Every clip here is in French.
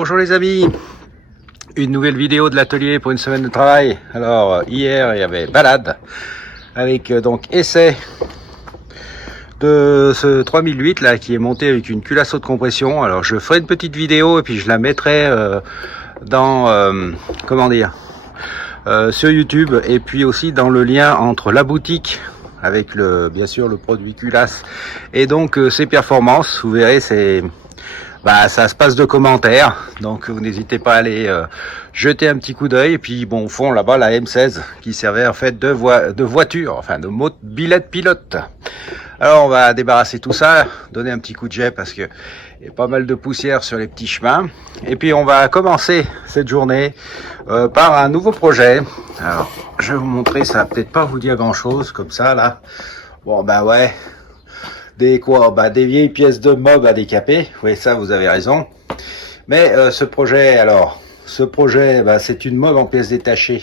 Bonjour les amis, une nouvelle vidéo de l'atelier pour une semaine de travail. Alors hier il y avait balade avec donc essai de ce 3008 là qui est monté avec une culasse haute compression. Alors je ferai une petite vidéo et puis je la mettrai dans comment dire sur YouTube, et puis aussi dans le lien entre la boutique avec le bien sûr le produit culasse et donc ses performances. Vous verrez, c'est ça se passe de commentaires, donc vous n'hésitez pas à aller jeter un petit coup d'œil. Et puis bon, au fond là-bas la M16 qui servait en fait de voiture, enfin de mobilette pilote. Alors on va débarrasser tout ça, donner un petit coup de jet parce que il y a pas mal de poussière sur les petits chemins. Et puis on va commencer cette journée par un nouveau projet. Alors je vais vous montrer, ça va peut-être pas vous dire grand chose comme ça là. Bon ouais. Des vieilles pièces de mob à décaper. Oui, ça vous avez raison. Mais ce projet, c'est une mob en pièces détachées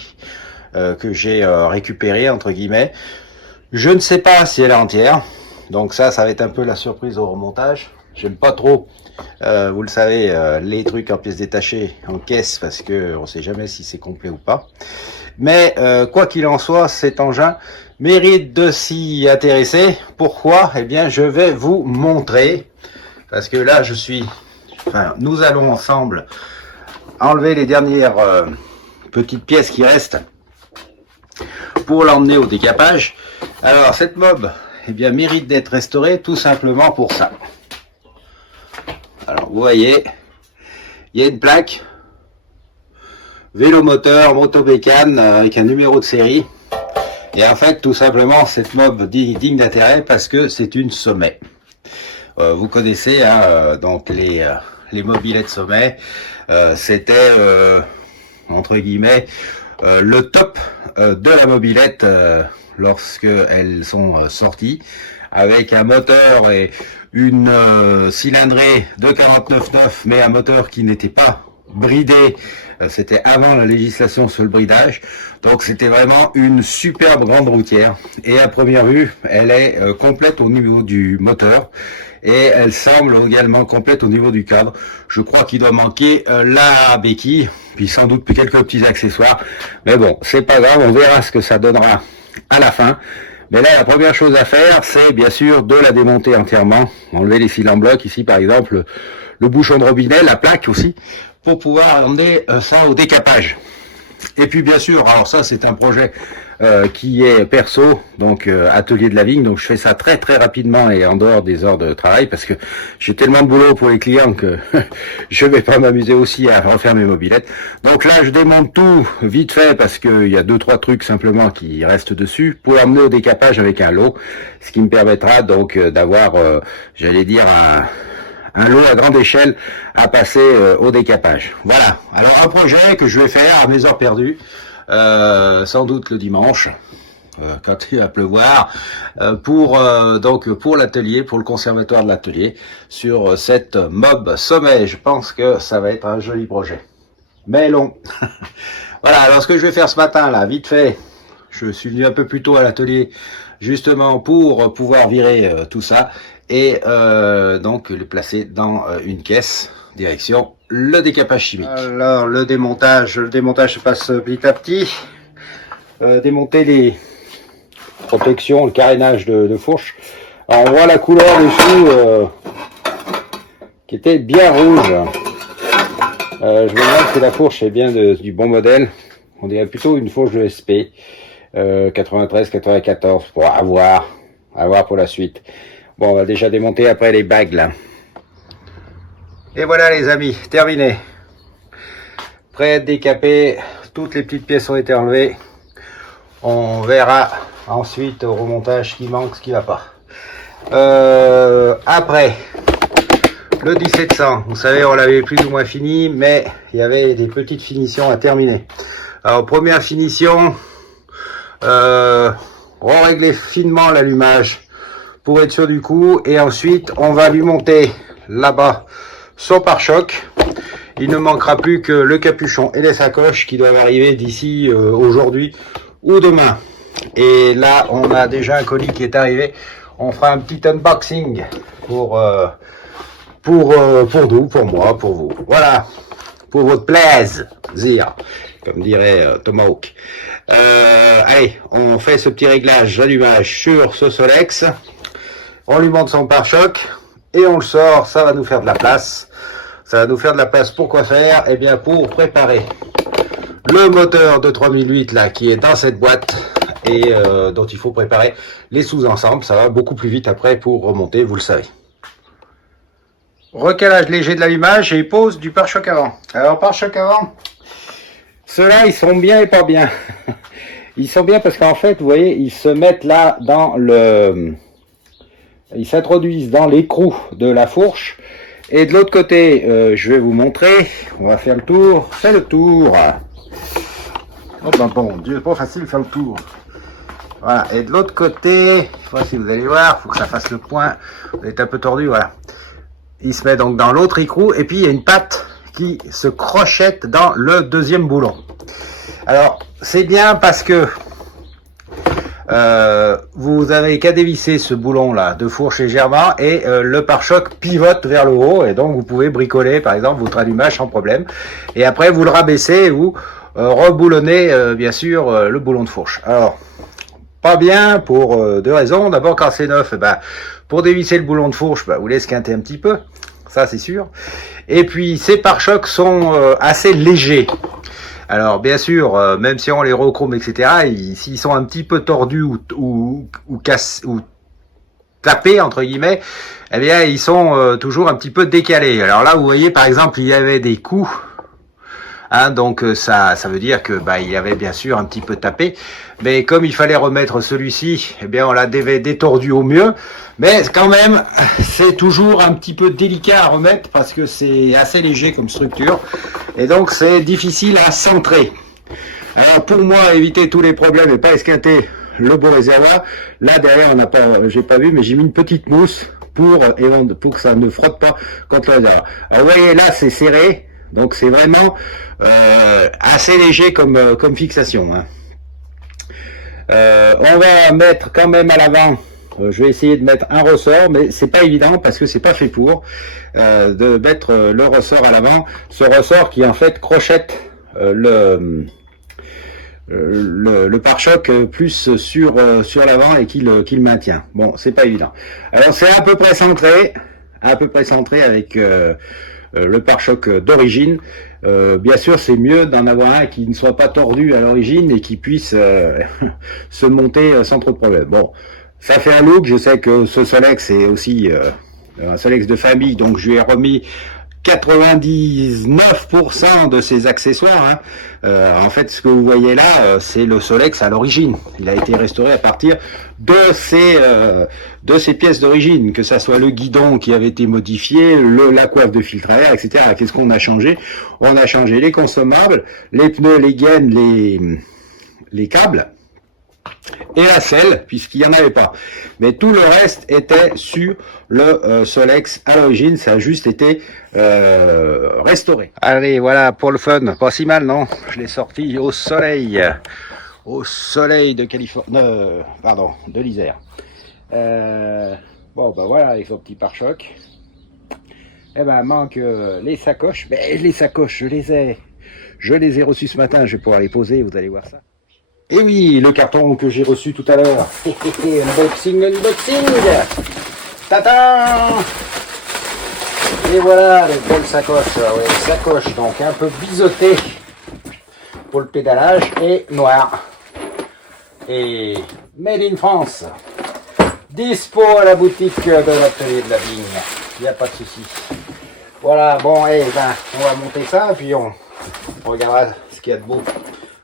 que j'ai récupérée entre guillemets. Je ne sais pas si elle est entière. Donc ça va être un peu la surprise au remontage. J'aime pas trop, vous le savez, les trucs en pièces détachées en caisse parce que on sait jamais si c'est complet ou pas. Mais quoi qu'il en soit, cet engin mérite de s'y intéresser. Pourquoi? Eh bien, je vais vous montrer. Parce que là, nous allons ensemble enlever les dernières petites pièces qui restent pour l'emmener au décapage. Alors, cette mob, eh bien, mérite d'être restaurée tout simplement pour ça. Alors, vous voyez, il y a une plaque vélomoteur, motobécane avec un numéro de série. Et en fait, tout simplement, cette mob digne d'intérêt parce que c'est une Sommet. Vous connaissez donc les mobilettes Sommet. C'était entre guillemets le top de la mobilette lorsque elles sont sorties, avec un moteur et une cylindrée de 49,9, mais un moteur qui n'était pas bridé. C'était avant la législation sur le bridage, donc c'était vraiment une superbe grande routière. Et à première vue, elle est complète au niveau du moteur et elle semble également complète au niveau du cadre. Je crois qu'il doit manquer la béquille, puis sans doute quelques petits accessoires. Mais bon, c'est pas grave, on verra ce que ça donnera à la fin. Mais là, la première chose à faire, c'est bien sûr de la démonter entièrement, enlever les fils en bloc, ici par exemple le bouchon de robinet, la plaque aussi, pour pouvoir emmener ça au décapage. Et puis bien sûr, alors ça c'est un projet qui est perso, donc atelier de la vigne, donc je fais ça très très rapidement et en dehors des heures de travail parce que j'ai tellement de boulot pour les clients que je vais pas m'amuser aussi à refaire mes mobilettes. Donc là je démonte tout vite fait parce qu'il y a 2-3 trucs simplement qui restent dessus pour emmener au décapage avec un lot, ce qui me permettra donc d'avoir, j'allais dire, un lot à grande échelle à passer au décapage. Voilà, alors un projet que je vais faire à mes heures perdues, sans doute le dimanche, quand il va pleuvoir, pour l'atelier, pour le conservatoire de l'atelier, sur cette mob Sommet. Je pense que ça va être un joli projet, mais long. Voilà, alors ce que je vais faire ce matin là, vite fait, je suis venu un peu plus tôt à l'atelier, justement pour pouvoir virer tout ça, et donc le placer dans une caisse, direction le décapage chimique. Alors le démontage se passe petit à petit. Démonter les protections, le carénage de fourche. Alors on voit la couleur dessous qui était bien rouge. Je me demande si la fourche est bien du bon modèle. On dirait plutôt une fourche de SP 93-94, pour avoir pour la suite. Bon, on va déjà démonter après les bagues là. Et voilà les amis, terminé. Prêt à être décapé, toutes les petites pièces ont été enlevées. On verra ensuite au remontage ce qui manque, ce qui va pas. Après, le 1700, vous savez, on l'avait plus ou moins fini, mais il y avait des petites finitions à terminer. Alors, première finition, régler finement l'allumage pour être sûr du coup, et ensuite on va lui monter là-bas son pare-choc. Il ne manquera plus que le capuchon et les sacoches qui doivent arriver d'ici aujourd'hui ou demain. Et là on a déjà un colis qui est arrivé. On fera un petit unboxing pour nous, pour moi, pour vous. Voilà. pour votre plaisir, comme dirait Tomahawk. Allez, on fait ce petit réglage d'allumage sur ce Solex. On lui monte son pare-choc et on le sort. Ça va nous faire de la place. Ça va nous faire de la place pour quoi faire? Eh bien, pour préparer le moteur de 3008 là qui est dans cette boîte et dont il faut préparer les sous-ensembles. Ça va beaucoup plus vite après pour remonter, vous le savez. Recalage léger de l'allumage et pose du pare-choc avant. Alors, pare-choc avant, ceux-là, ils sont bien et pas bien. Ils sont bien parce qu'en fait, vous voyez, ils se mettent là dans le... Ils s'introduisent dans l'écrou de la fourche. Et de l'autre côté, je vais vous montrer. On va faire le tour. Fais le tour. Oh ben bon, Dieu, c'est pas facile de faire le tour. Voilà. Et de l'autre côté, je sais pas si vous allez voir, il faut que ça fasse le point. Vous êtes un peu tordu, voilà. Il se met donc dans l'autre écrou et puis il y a une patte qui se crochette dans le deuxième boulon. Alors c'est bien parce que vous avez qu'à dévisser ce boulon là de fourche légèrement et le pare-choc pivote vers le haut et donc vous pouvez bricoler par exemple votre allumage sans problème et après vous le rabaissez et vous reboulonnez bien sûr le boulon de fourche. Alors pas bien pour deux raisons. D'abord, quand c'est neuf, pour dévisser le boulon de fourche, vous l'esquintez un petit peu, ça c'est sûr. Et puis ces pare-chocs sont assez légers. Alors bien sûr, même si on les rechrome, etc., s'ils sont un petit peu tordus ou tapés entre guillemets, eh bien ils sont toujours un petit peu décalés. Alors là, vous voyez par exemple, il y avait des coups. Donc ça veut dire que il y avait bien sûr un petit peu tapé, mais comme il fallait remettre celui-ci, eh bien on l'a détordu au mieux, mais quand même c'est toujours un petit peu délicat à remettre parce que c'est assez léger comme structure et donc c'est difficile à centrer. Alors pour moi, éviter tous les problèmes et pas esquinter le bon réservoir, là derrière on n'a pas, j'ai pas vu, mais j'ai mis une petite mousse pour que ça ne frotte pas contre le réservoir. Alors vous voyez là c'est serré. Donc c'est vraiment assez léger comme fixation. On va mettre quand même à l'avant. Je vais essayer de mettre un ressort, mais c'est pas évident parce que c'est pas fait pour de mettre le ressort à l'avant. Ce ressort qui en fait crochette le pare-choc plus sur l'avant et qui le maintient. Bon, c'est pas évident. Alors c'est à peu près centré avec le pare-choc d'origine. Bien sûr, c'est mieux d'en avoir un qui ne soit pas tordu à l'origine et qui puisse se monter sans trop de problème. Bon, ça fait un look. Je sais que ce Solex est aussi un Solex de famille, donc je lui ai remis 99% de ses accessoires. En fait, ce que vous voyez là, c'est le Solex à l'origine. Il a été restauré à partir de ses pièces d'origine, que ça soit le guidon qui avait été modifié, la coiffe de filtre à air, etc. Qu'est-ce qu'on a changé? On a changé les consommables, les pneus, les gaines, les câbles et la selle, puisqu'il n'y en avait pas. Mais tout le reste était sur le Solex à l'origine, ça a juste été restauré. Allez, voilà, pour le fun, pas si mal, non? Je l'ai sorti au soleil de Californie, de l'Isère. Bon, voilà, avec son petit pare-choc. Eh manque les sacoches. Mais les sacoches, je les ai reçues ce matin, je vais pouvoir les poser, vous allez voir ça. Et oui, le carton que j'ai reçu tout à l'heure. Unboxing. Tata. Et voilà, les belles sacoches. Ouais, sacoches, donc un peu biseautées pour le pédalage et noir. Et made in France. Dispo à la boutique de l'atelier de la vigne. Il n'y a pas de souci. Voilà, bon, on va monter ça, puis on regardera ce qu'il y a de beau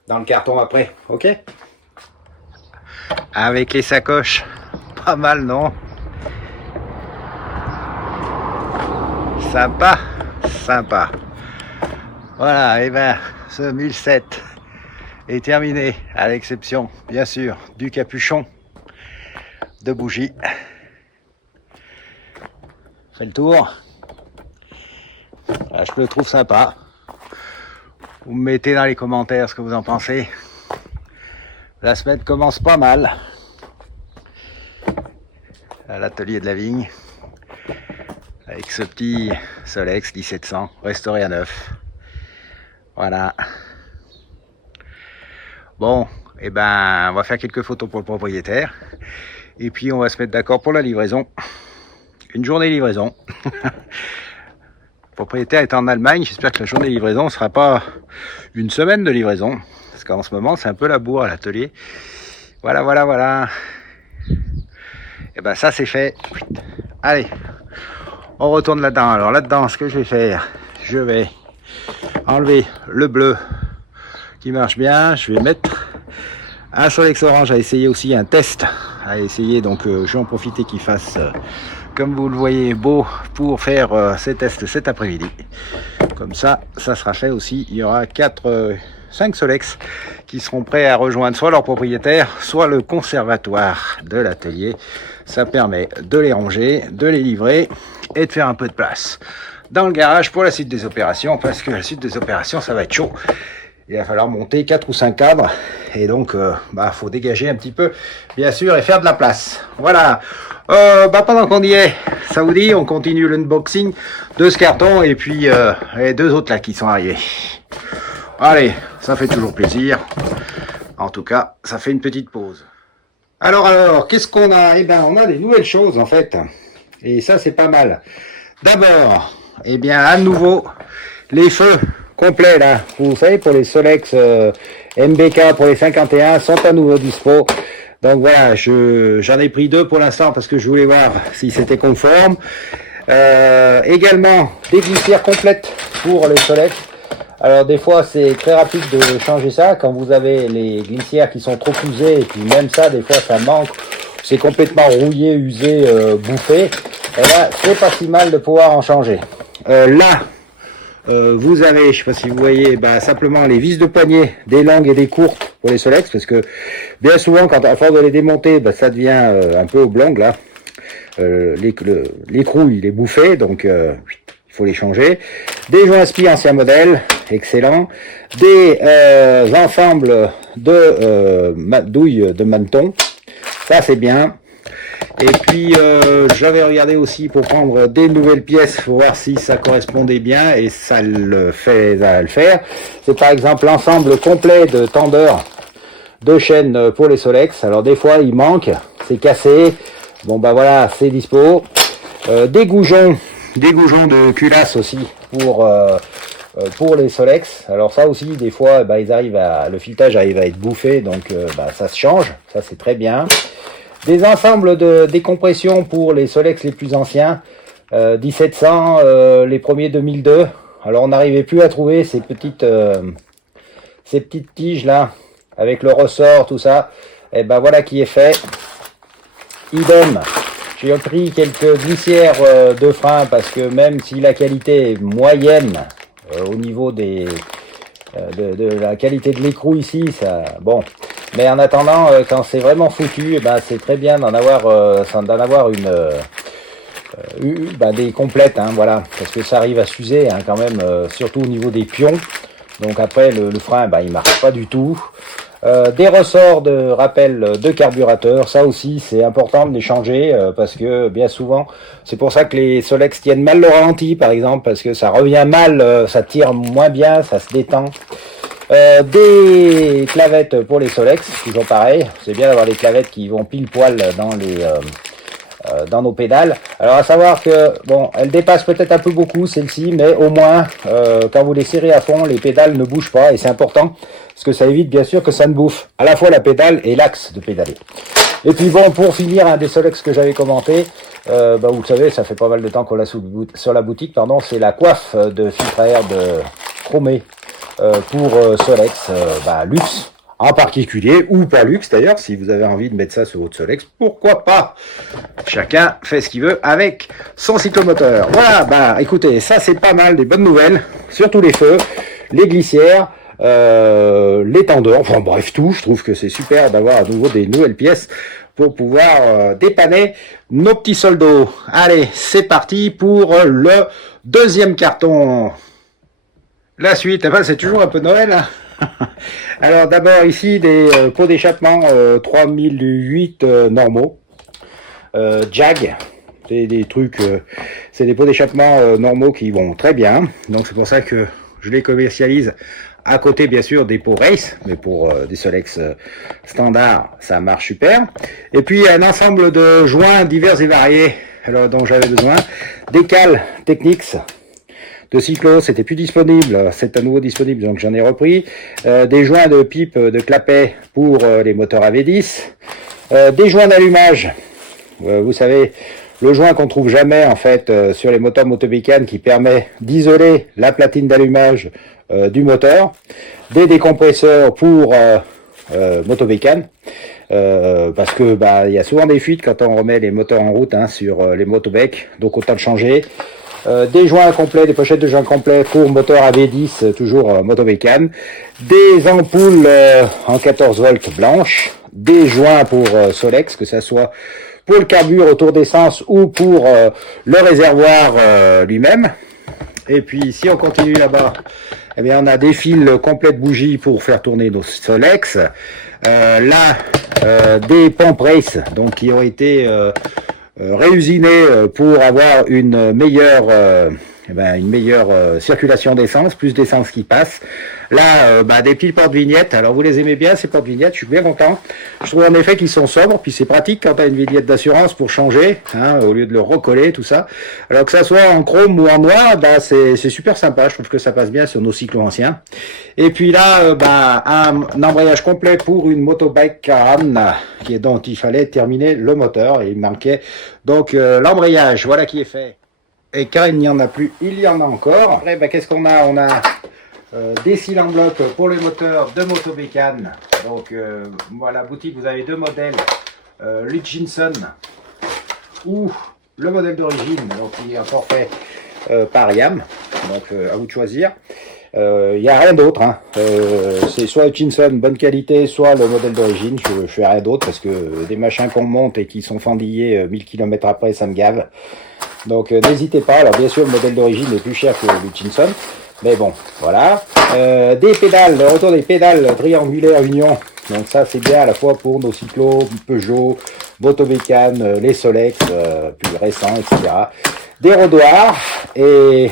dans le carton après, ok? Avec les sacoches, pas mal, non? Sympa. Voilà, ce 1007 est terminé, à l'exception, bien sûr, du capuchon de bougie. Fait le tour. Là, je le trouve sympa. Vous me mettez dans les commentaires ce que vous en pensez. La semaine commence pas mal à l'atelier de la vigne avec ce petit Solex 1700 restauré à neuf. Voilà. Bon, et ben, on va faire quelques photos pour le propriétaire. Et puis, on va se mettre d'accord pour la livraison. Une journée livraison. Le propriétaire est en Allemagne. J'espère que la journée livraison ne sera pas une semaine de livraison. Parce qu'en ce moment, c'est un peu la bourre à l'atelier. Voilà, voilà, voilà. Et ben, ça, c'est fait. Allez, on retourne là-dedans. Alors, là-dedans, ce que je vais faire, je vais enlever le bleu qui marche bien. Je vais mettre un Solex orange à essayer aussi un test. À essayer, donc je vais en profiter qu'il fasse, comme vous le voyez, beau pour faire ces tests cet après-midi. Comme ça, ça sera fait aussi. Il y aura 5 Solex qui seront prêts à rejoindre soit leur propriétaire, soit le conservatoire de l'atelier. Ça permet de les ranger, de les livrer et de faire un peu de place dans le garage pour la suite des opérations, parce que la suite des opérations, ça va être chaud. Il va falloir monter 4 ou 5 cadres et donc faut dégager un petit peu, bien sûr, et faire de la place. Voilà. Pendant qu'on y est, ça vous dit, on continue l'unboxing de ce carton et puis les 2 autres là qui sont arrivés. Allez, ça fait toujours plaisir. En tout cas, ça fait une petite pause. Alors, qu'est-ce qu'on a? Eh ben, on a des nouvelles choses en fait. Et ça, c'est pas mal. D'abord, eh bien, à nouveau, les feux complets là. Vous savez, pour les Solex MBK, pour les 51, sont à nouveau dispo. Donc voilà, j'en ai pris 2 pour l'instant parce que je voulais voir si c'était conforme. Également, des glissières complètes pour les Solex. Alors des fois c'est très rapide de changer ça quand vous avez les glissières qui sont trop usées et puis même ça des fois ça manque, c'est complètement rouillé, usé, bouffé. Et là c'est pas si mal de pouvoir en changer. Vous avez, je sais pas si vous voyez, simplement les vis de poignée, des longues et des courtes pour les Solex, parce que bien souvent quand à force de les démonter, ça devient un peu oblong là. L'écrou il est bouffé, donc il faut les changer. Des joints spi ancien modèle, excellent. Des ensembles de douilles de maneton, ça c'est bien. Et puis j'avais regardé aussi pour prendre des nouvelles pièces pour voir si ça correspondait bien, et ça le fait, ça va le faire. C'est par exemple l'ensemble complet de tendeurs de chaînes pour les Solex. Alors des fois il manque, c'est cassé. Bon voilà, c'est dispo. Des goujons de culasse aussi pour les Solex. Alors ça aussi, des fois, le filetage arrive à être bouffé, donc ça se change. Ça c'est très bien. Des ensembles de décompression pour les Solex les plus anciens, 1700, les premiers 2002. Alors on n'arrivait plus à trouver ces petites tiges là avec le ressort, tout ça. Et voilà qui est fait. Idem. J'ai pris quelques glissières de frein parce que même si la qualité est moyenne au niveau de la qualité de l'écrou ici, ça bon. Mais en attendant, quand c'est vraiment foutu, c'est très bien d'en avoir des complètes, hein, voilà, parce que ça arrive à s'user quand même, surtout au niveau des pions. Donc après le frein, il marche pas du tout. Des ressorts de rappel de carburateur, ça aussi c'est important de les changer parce que bien souvent, c'est pour ça que les Solex tiennent mal le ralenti par exemple, parce que ça revient mal, ça tire moins bien, ça se détend. Des clavettes pour les Solex, toujours pareil, c'est bien d'avoir des clavettes qui vont pile poil dans nos pédales. Alors à savoir que bon, elles dépassent peut-être un peu beaucoup celle-ci, mais au moins quand vous les serrez à fond, les pédales ne bougent pas, et c'est important parce que ça évite bien sûr que ça ne bouffe à la fois la pédale et l'axe de pédaler. Et puis bon, pour finir, un des Solex que j'avais commenté, vous savez, ça fait pas mal de temps qu'on l'a sur la boutique, pardon, c'est la coiffe de filtre à air de chromé pour Solex luxe en particulier, ou pas luxe d'ailleurs, si vous avez envie de mettre ça sur votre Solex, pourquoi pas. Chacun fait ce qu'il veut avec son cyclomoteur. Voilà, écoutez, ça c'est pas mal, des bonnes nouvelles, surtout les feux, les glissières, les tendeurs, enfin bref tout. Je trouve que c'est super d'avoir à nouveau des nouvelles pièces pour pouvoir dépanner nos petits soldos. Allez, c'est parti pour le deuxième carton. La suite, c'est toujours un peu Noël, hein. Alors d'abord ici des pots d'échappement 3008 normaux, Jag, c'est des trucs, c'est des pots d'échappement normaux qui vont très bien, donc c'est pour ça que je les commercialise À côté, bien sûr, des pots race, mais pour des Solex standards, ça marche super. Et puis, un ensemble de joints divers et variés alors, dont j'avais besoin. Des cales Technics de cyclo, c'était plus disponible, c'est à nouveau disponible, donc j'en ai repris. Des joints de pipe de clapet pour les moteurs AV10. Des joints d'allumage, vous savez, le joint qu'on trouve jamais en fait sur les moteurs Motobécane qui permet d'isoler la platine d'allumage du moteur. Des décompresseurs pour Motobécane. Parce que il y a souvent des fuites quand on remet les moteurs en route sur les motobecs, donc autant le changer. Des joints complets, des pochettes de joints complets pour moteur AV10, toujours Motobécane. Des ampoules en 14 volts blanches. Des joints pour Solex, que ça soit pour le carbure autour d'essence ou pour le réservoir lui-même. Et puis si on continue là-bas, eh bien on a des fils complets de bougies pour faire tourner nos Solex. Des pompes race, donc qui ont été réusinées pour avoir une meilleure circulation d'essence, plus d'essence qui passe. Là, des petits porte-vignettes. Alors vous les aimez bien ces porte-vignettes, je suis bien content. Je trouve en effet qu'ils sont sobres, puis c'est pratique quand tu as une vignette d'assurance pour changer, au lieu de le recoller, tout ça. Alors que ça soit en chrome ou en noir, c'est super sympa, je trouve que ça passe bien sur nos cyclos anciens. Et puis là, un embrayage complet pour une motobike Karan, dont il fallait terminer le moteur, et il manquait donc l'embrayage, voilà qui est fait. Et car il n'y en a plus, il y en a encore. Après, qu'est-ce qu'on a? On a des cylindres en bloc pour le moteur de Motobécane. Donc, à la boutique, vous avez deux modèles. L'Hutchinson ou le modèle d'origine, donc qui est encore fait par YAM. Donc, à vous de choisir. Il n'y a rien d'autre. C'est soit Hutchinson, bonne qualité, soit le modèle d'origine. Je fais rien d'autre parce que des machins qu'on monte et qui sont fendillés 1000 km après, ça me gave. Donc n'hésitez pas. Alors bien sûr, le modèle d'origine est plus cher que l'Hutchinson. Mais bon, voilà. Des pédales, le retour des pédales triangulaires Union. Donc ça, c'est bien à la fois pour nos cyclos, Peugeot, Motobécane, les Solex, plus récents, etc. Des rodoirs et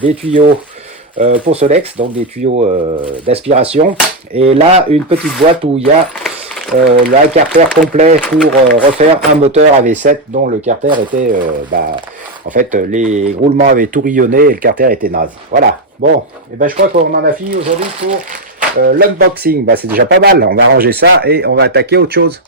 des tuyaux pour Solex, donc des tuyaux d'aspiration. Et là, une petite boîte où il y a le carter complet pour refaire un moteur AV7 dont le carter était... en fait, les roulements avaient tout rayonné et le carter était naze. Voilà. Bon, et je crois qu'on en a fini aujourd'hui pour l'unboxing. C'est déjà pas mal. On va ranger ça et on va attaquer autre chose.